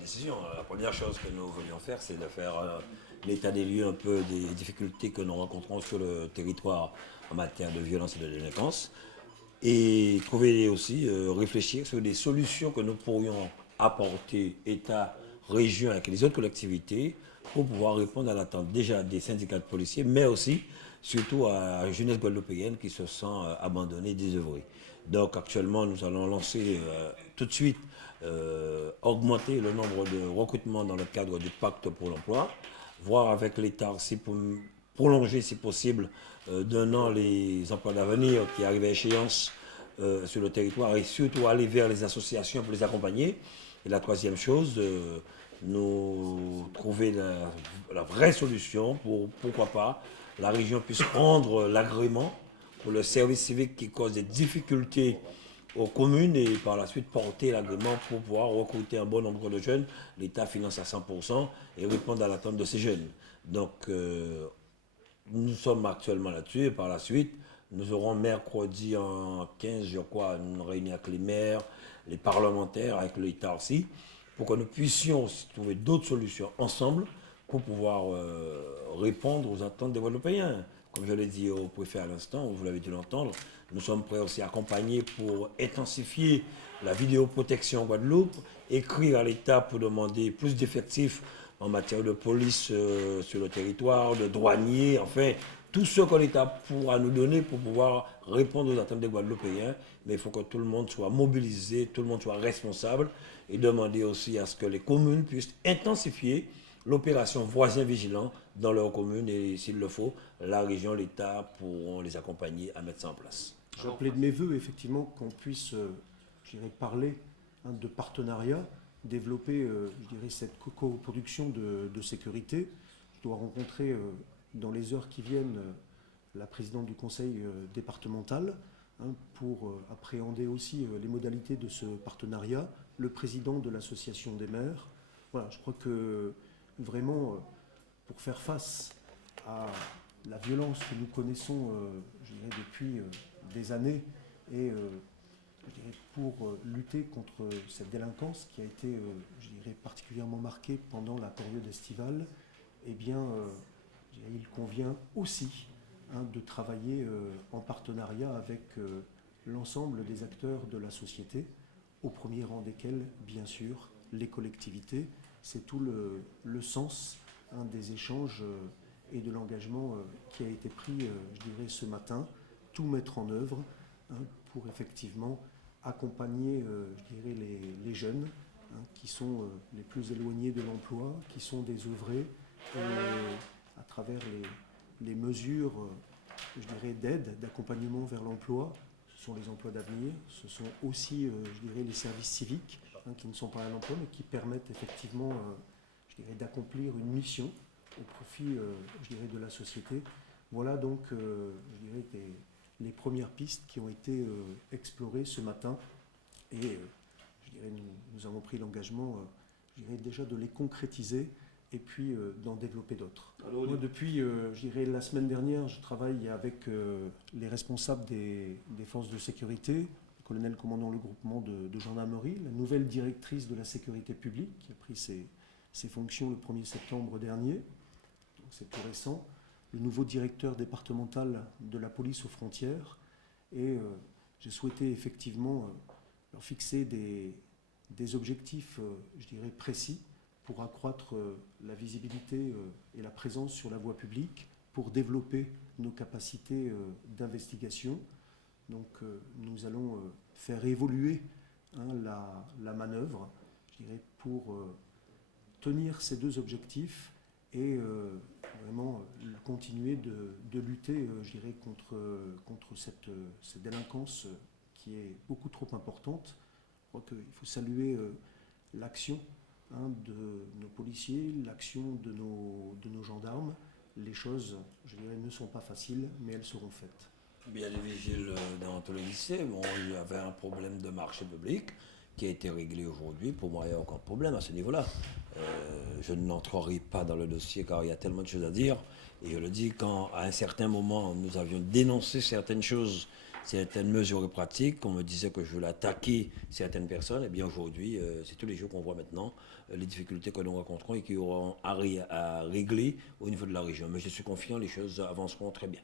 décision. La première chose que nous voulions faire, c'est de faire l'état des lieux un peu des difficultés que nous rencontrons sur le territoire en matière de violence et de délinquance. Et trouver aussi, réfléchir sur des solutions que nous pourrions apporter, État, région, avec les autres collectivités, pour pouvoir répondre à l'attente déjà des syndicats de policiers, mais aussi, surtout à la jeunesse guadeloupéenne qui se sent abandonnée, désœuvrée. Donc actuellement, nous allons lancer tout de suite, augmenter le nombre de recrutements dans le cadre du pacte pour l'emploi, voir avec l'État aussi pour prolonger, si possible, d'un an les emplois d'avenir qui arrivent à échéance sur le territoire et surtout aller vers les associations pour les accompagner. Et la troisième chose, nous trouver la vraie solution pour, pourquoi pas, la région puisse prendre l'agrément pour le service civique qui cause des difficultés aux communes et par la suite porter l'agrément pour pouvoir recruter un bon nombre de jeunes. L'État finance à 100% et répondre à l'attente de ces jeunes. Donc, nous sommes actuellement là-dessus et par la suite, nous aurons mercredi en 15, je crois, une réunion avec les maires, les parlementaires, avec l'État aussi, pour que nous puissions trouver d'autres solutions ensemble pour pouvoir répondre aux attentes des Guadeloupéens. Comme je l'ai dit au préfet à l'instant, vous l'avez dû l'entendre, nous sommes prêts aussi à accompagner pour intensifier la vidéoprotection en Guadeloupe, écrire à l'État pour demander plus d'effectifs en matière de police sur le territoire, de douaniers, enfin, tout ce que l'État pourra nous donner pour pouvoir répondre aux attentes des Guadeloupéens. Mais il faut que tout le monde soit mobilisé, tout le monde soit responsable et demander aussi à ce que les communes puissent intensifier l'opération voisin vigilant dans leurs communes et s'il le faut, la région, l'État pourront les accompagner à mettre ça en place. J'appelais de mes voeux effectivement qu'on puisse, parler de partenariat, développer, cette coproduction de sécurité. Je dois rencontrer dans les heures qui viennent la présidente du conseil départemental pour appréhender aussi les modalités de ce partenariat, le président de l'association des maires. Voilà, je crois que vraiment, pour faire face à la violence que nous connaissons depuis des années et pour lutter contre cette délinquance qui a été particulièrement marquée pendant la période estivale, eh bien, il convient aussi de travailler en partenariat avec l'ensemble des acteurs de la société, au premier rang desquels, bien sûr, les collectivités. C'est tout le sens des échanges et de l'engagement qui a été pris, ce matin, tout mettre en œuvre pour effectivement accompagner, les jeunes qui sont les plus éloignés de l'emploi, qui sont désœuvrés, et à travers les mesures, d'aide, d'accompagnement vers l'emploi. Ce sont les emplois d'avenir, ce sont aussi, les services civiques qui ne sont pas à l'emploi, mais qui permettent effectivement, d'accomplir une mission au profit, de la société. Voilà donc, les premières pistes qui ont été explorées ce matin. Et, nous avons pris l'engagement, déjà de les concrétiser et puis d'en développer d'autres. Moi, depuis, la semaine dernière, je travaille avec les responsables des forces de sécurité, le colonel commandant le groupement de gendarmerie, la nouvelle directrice de la sécurité publique qui a pris ses fonctions le 1er septembre dernier, donc c'est tout récent, le nouveau directeur départemental de la police aux frontières, et j'ai souhaité effectivement leur fixer des objectifs, précis, pour accroître la visibilité et la présence sur la voie publique, pour développer nos capacités d'investigation. Donc nous allons faire évoluer la manœuvre, pour tenir ces deux objectifs et vraiment continuer de lutter, contre cette délinquance qui est beaucoup trop importante. Je crois qu'il faut saluer l'action de nos policiers, l'action de nos gendarmes. Les choses, ne sont pas faciles, mais elles seront faites. Il y a des vigiles dans tous les lycées. Bon, il y avait un problème de marché public qui a été réglé aujourd'hui. Pour moi, il n'y a aucun problème à ce niveau-là. Je n'entrerai pas dans le dossier car il y a tellement de choses à dire. Et je le dis, quand à un certain moment, nous avions dénoncé certaines choses, certaines mesures et pratiques, on me disait que je voulais attaquer certaines personnes, et bien aujourd'hui, c'est tous les jours qu'on voit maintenant les difficultés que nous rencontrons et qui auront à régler au niveau de la région. Mais je suis confiant, les choses avanceront très bien.